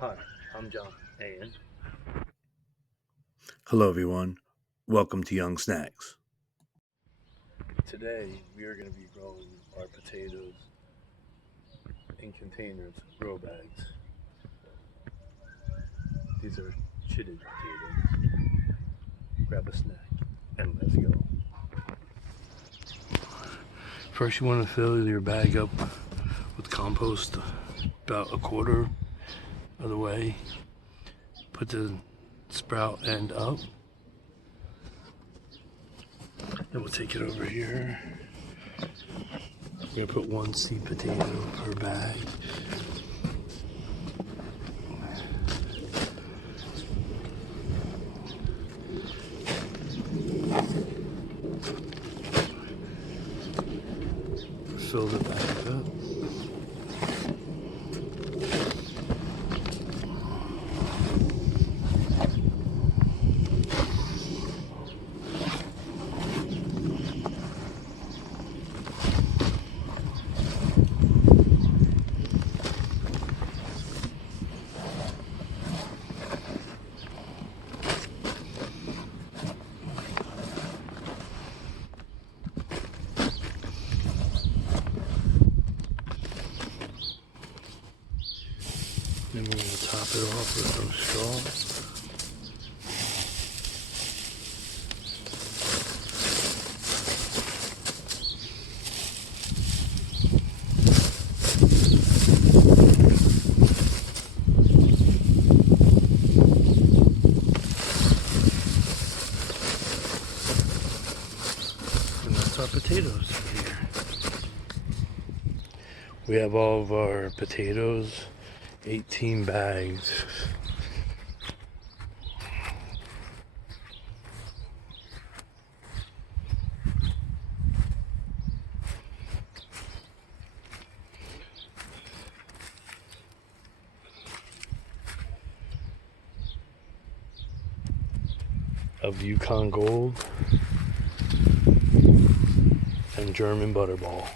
Hi, I'm John, and Hello, everyone. Welcome to Young Snacks. today we are going to be growing our potatoes in containers, grow bags. These are chitted potatoes. Grab a snack and let's go. First, you want to fill your bag up with compost about a quarter of the way. Put the sprout end up. Then we'll take it over here. We're going to put one seed potato per bag. Fill the bag up. Then we're going to top it off with some straw. And that's our potatoes here. We have all of our potatoes, 18 bags. Of Yukon Gold and German Butterball.